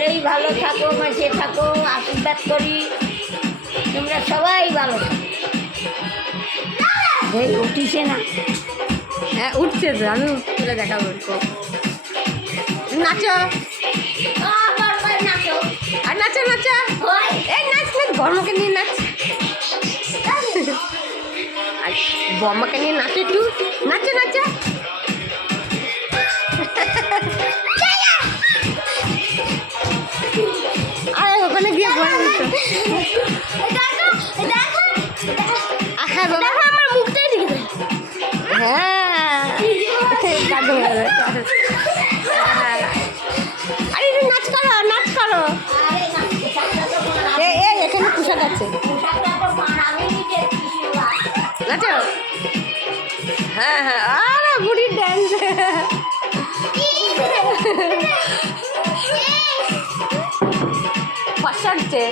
সকলেই ভালো থাকো, মাঝে থাকো, আশীর্বাদ করি তোমরা সবাই ভালো থাকো। উঠিছে না? হ্যাঁ উঠছে তো, আমি উঠলে দেখাবো। নাচো নাচো আর নাচো নাচো, এই নাচ নাচ, বর্মাকে নিয়ে নাচ, আর বর্মাকে নিয়ে নাচো, একটু নাচো নাচো। আরে ওখানে গিয়ে বল। হ্যাঁ বাবা, আমার মুখটাই দিকে হ্যাঁ দাদু হয়ে আরে নাচ করো নাচ করো। এই এখানে পোশাক আছে, নাচো। হ্যাঁ হ্যাঁ, আরে বুড়ির ড্যান্স ফসাচ্ছে।